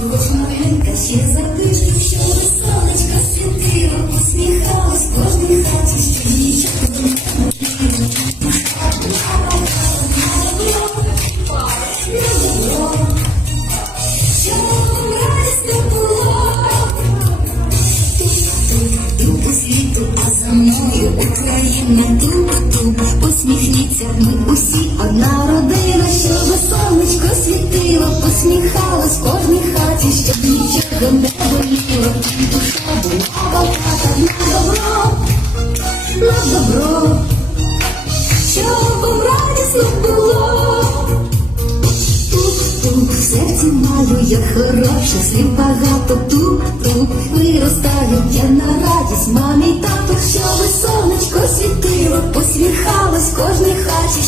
хоч маленька, ще запишу, що сонечко світило, посміхалось кожній хаті, що нічого Україна тут-тут Посміхніться, ми усі одна родина, щоб сонечко світило, посміхалось була багата на добро, на добро, щоб радісно було. Тук-тук, в серці маю я хороше, слів багато тук-тук Виростаю я на радість мамі тату, щоби сонечко світило, посміхалось кожній хаті,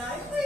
Dive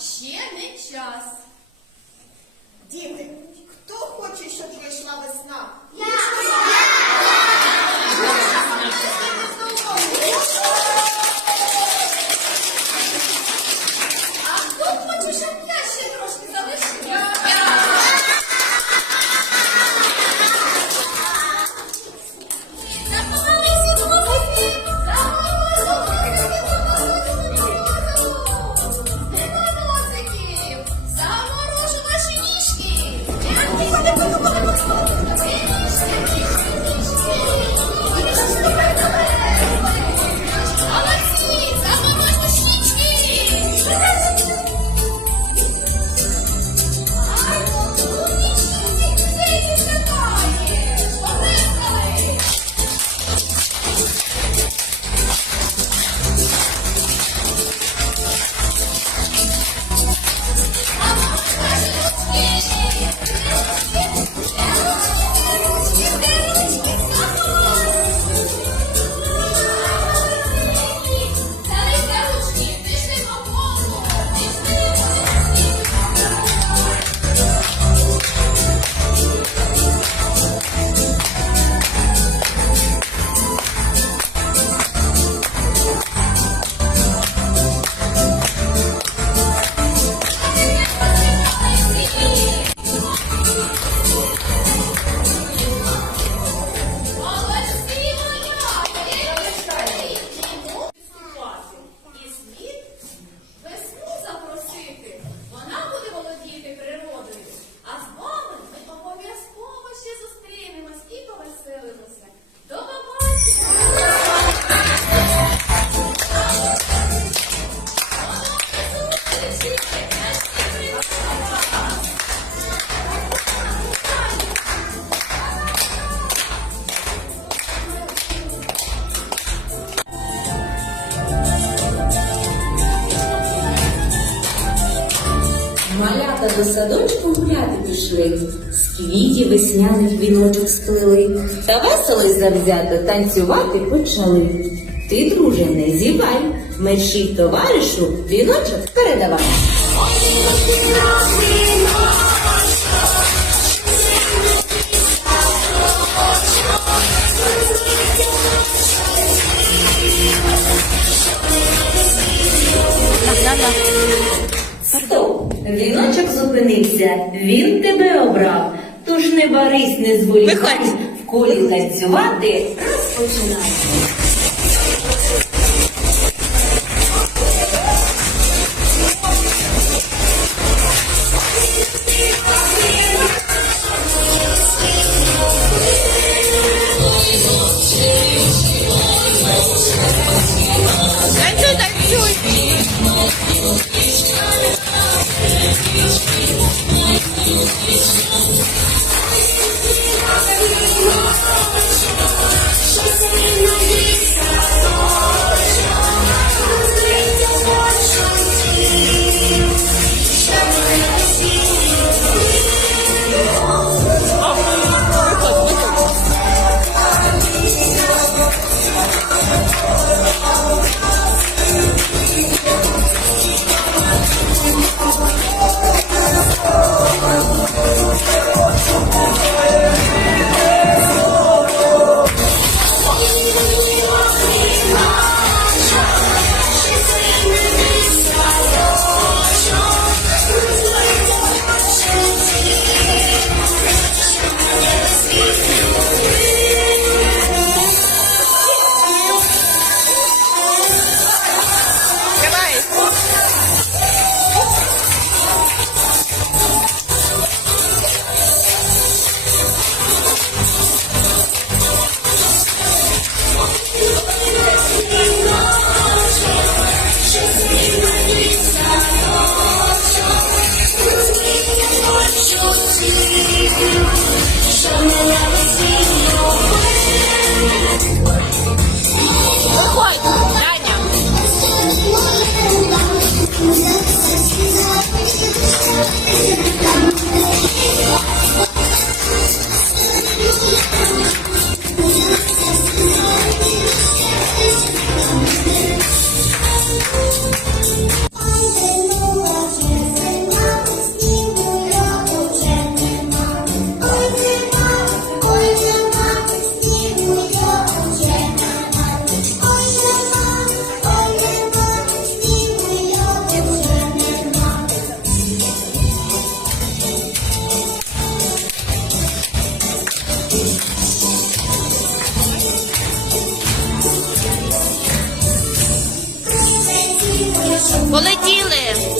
ще не час. Діти, хто хоче, щоб прийшла весна? А з квітів весняних віночок сплели, та весело завзято танцювати почали. Ти, друже, не зівай, мерщій товаришу віночок передавай. Віночок зупинився, він тебе обрав. Тож не барись, не зволікай, в колі танцювати розпочинай. Полетіли.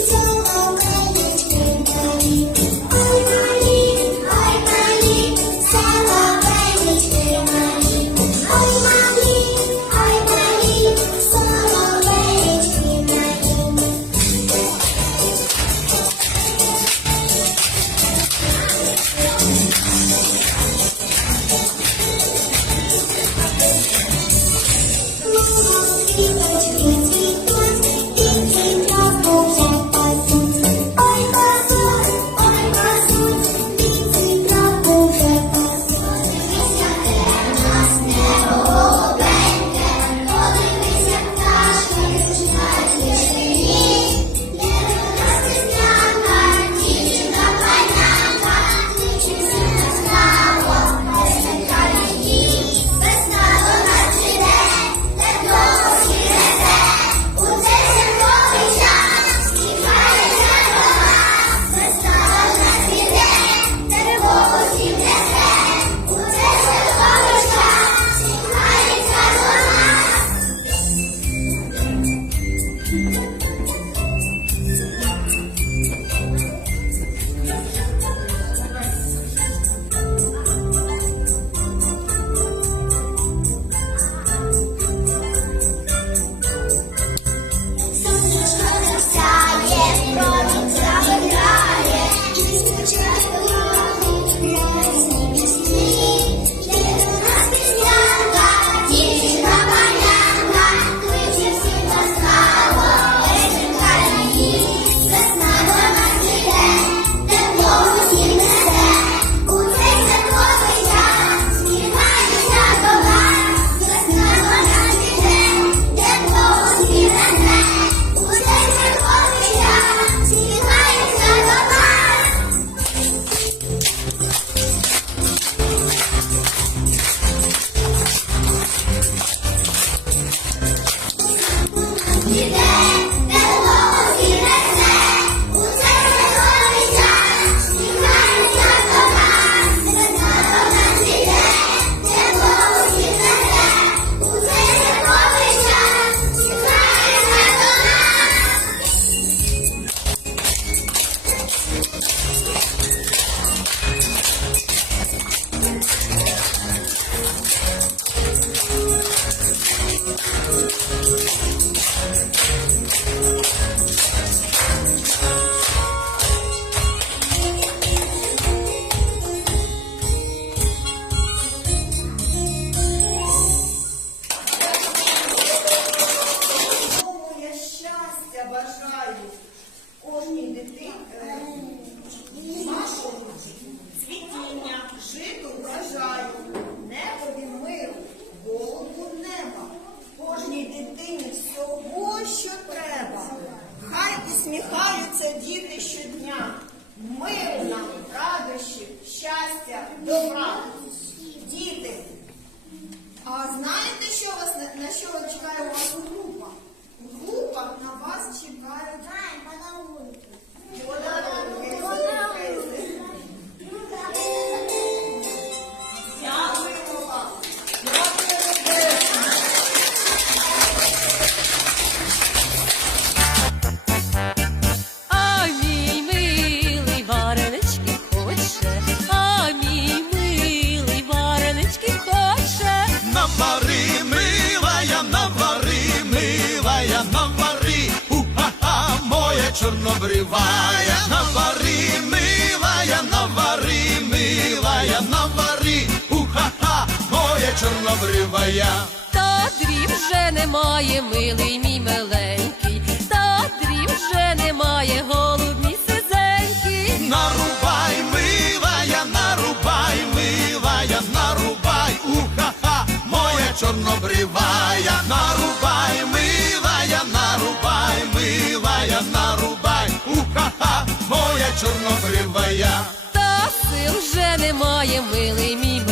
Моя. Та дрів вже немає, милий мій миленький, та дрів вже немає, голуб мій сизенький. Нарубай, милая, нарубай, милая, нарубай, у-ха-ха, моя чорнобривая, нарубай, милая, нарубай, милая, нарубай, у-ха-ха, моя чорнобривая. Та сил вже немає, милий мій